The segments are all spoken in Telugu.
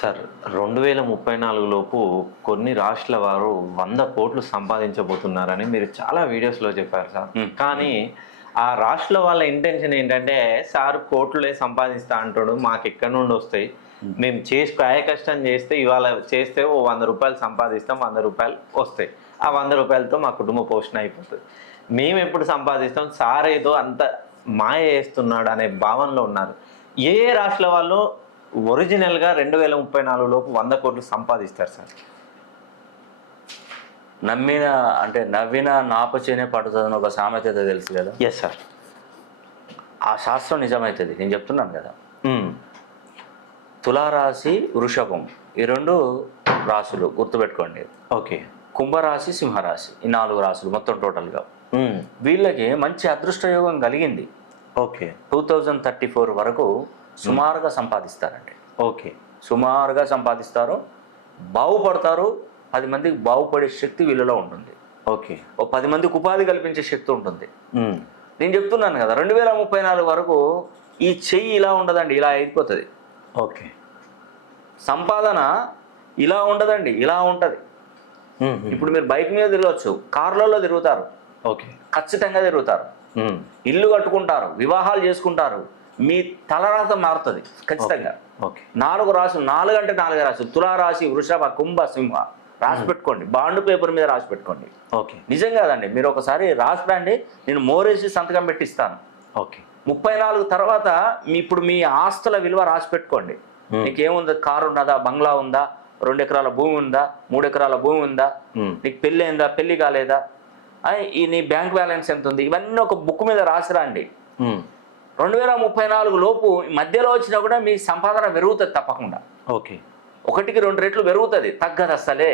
సార్ 2034 లోపు కొన్ని రాష్ట్రాల వారు 100 కోట్లు సంపాదించబోతున్నారని మీరు చాలా వీడియోస్లో చెప్పారు సార్. కానీ ఆ రాష్ట్రాల వాళ్ళ ఇంటెన్షన్ ఏంటంటే, సార్ కోట్లే సంపాదిస్తా అంటాడు, మాకు ఎక్కడి నుండి వస్తాయి, మేము కాయ కష్టం చేస్తే ఇవాళ చేస్తే ఓ 100 రూపాయలు సంపాదిస్తాం, 100 రూపాయలు వస్తాయి, ఆ 100 రూపాయలతో మా కుటుంబ పోషణ అయిపోతుంది, మేము ఎప్పుడు సంపాదిస్తాం, సార్ ఏదో అంత మాయ చేస్తున్నాడు అనే భావనలో ఉన్నారు. ఏ రాష్ట్రాల వాళ్ళు ఒరిజినల్గా 2034 లోపు 100 కోట్లు సంపాదిస్తారు సార్? నమ్మిన అంటే నవ్విన నాపచేనే పడుతుందని ఒక సామెత అయితే తెలుసు కదా. Yes sir. ఆ శాస్త్రం నిజమవుతుంది, నేను చెప్తున్నాను కదా. తులారాశి వృషభం ఈ 2 రాశులు గుర్తుపెట్టుకోండి. ఓకే. కుంభరాశి సింహరాశి ఈ 4 రాశులు మొత్తం టోటల్గా వీళ్ళకి మంచి అదృష్టయోగం కలిగింది. ఓకే. 2034 వరకు సుమారుగా సంపాదిస్తారండి. ఓకే. సుమారుగా సంపాదిస్తారు, బాగుపడతారు, 10 మందికి బాగుపడే శక్తి వీళ్ళలో ఉంటుంది. ఓకే. ఓ 10 మందికి ఉపాధి కల్పించే శక్తి ఉంటుంది. నేను చెప్తున్నాను కదా, 2034 వరకు ఈ చెయ్యి ఇలా ఉండదండి, ఇలా అయిపోతుంది. ఓకే. సంపాదన ఇలా ఉండదండి, ఇలా ఉంటుంది. ఇప్పుడు మీరు బైక్ మీద తిరగచ్చు, కార్లలో తిరుగుతారు, ఓకే, ఖచ్చితంగా తిరుగుతారు, ఇల్లు కట్టుకుంటారు, వివాహాలు చేసుకుంటారు, మీ తలరాత మారుతుంది ఖచ్చితంగా. ఓకే. 4 రాశులు, 4 అంటే 4 రాశులు, తులారాశి వృషభ కుంభ సింహ రాసి పెట్టుకోండి, బాండ్ పేపర్ మీద రాసి పెట్టుకోండి. ఓకే. నిజం కాదండి, మీరు ఒకసారి రాసిరండి, నేను మోరేసి సంతకం పెట్టిస్తాను. ఓకే. 34 తర్వాత ఇప్పుడు మీ ఆస్తుల విలువ రాసి పెట్టుకోండి. నీకేముంది, కారు ఉన్నదా, బంగ్లా ఉందా, 2 ఎకరాల భూమి ఉందా, 3 ఎకరాల భూమి ఉందా, నీకు పెళ్ళి అయిందా, పెళ్ళి కాలేదా, ఈ నీ బ్యాంక్ బ్యాలెన్స్ ఎంత ఉంది, ఇవన్నీ ఒక బుక్ మీద రాసిరండి. 2034 లోపు మధ్యలో వచ్చినా కూడా మీ సంపాదన పెరుగుతుంది తప్పకుండా. ఓకే. 1కి 2 రెట్లు పెరుగుతుంది, తగ్గదు అసలే.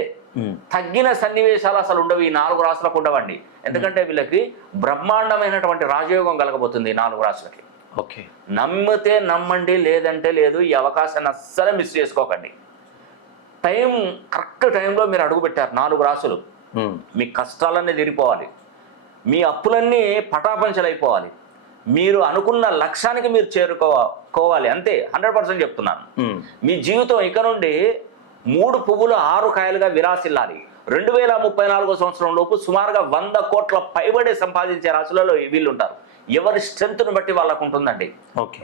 తగ్గిన సన్నివేశాలు అసలు ఉండవు ఈ 4 రాశులకు ఉండవండి. ఎందుకంటే వీళ్ళకి బ్రహ్మాండమైనటువంటి రాజయోగం కలగబోతుంది ఈ 4 రాశులకి. ఓకే. నమ్మితే నమ్మండి, లేదంటే లేదు. ఈ అవకాశాన్ని అస్సలు మిస్ చేసుకోకండి. కరెక్ట్ టైంలో మీరు అడుగు పెట్టారు 4 రాశులు. మీ కష్టాలన్నీ తీరిపోవాలి, మీ అప్పులన్నీ పటాపంచలైపోవాలి, మీరు అనుకున్న లక్ష్యానికి మీరు చేరుకోవాలి, అంతే. 100% చెప్తున్నాను. మీ జీవితం ఇక నుండి 3 పువ్వులు 6 కాయలుగా విరాసిల్లాలి. 2034 సంవత్సరం లోపు సుమారుగా 100 కోట్ల పైబడి సంపాదించే రాశులలో వీళ్ళు ఉంటారు. ఎవరి స్ట్రెంత్ను బట్టి వాళ్ళకు ఉంటుందండి.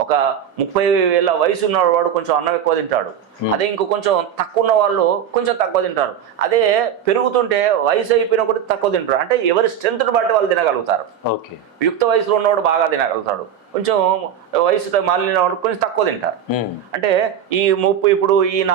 ఒక 30 ఏళ్ళ వయసు ఉన్నవాడు కొంచెం అన్నం ఎక్కువ తింటాడు, అదే ఇంకో కొంచెం తక్కువ ఉన్న వాళ్ళు కొంచెం తక్కువ తింటారు, అదే పెరుగుతుంటే వయసు అయిపోయిన కూడా తక్కువ తింటారు. అంటే ఎవరి స్ట్రెంత్ను బట్టి వాళ్ళు తినగలుగుతారు. ఓకే. యుక్త వయసులో ఉన్నవాడు బాగా తినగలుగుతాడు, కొంచెం వయసు మాలిన వాడు కొంచెం తక్కువ తింటారు. అంటే ఈ 30 ఇప్పుడు ఈ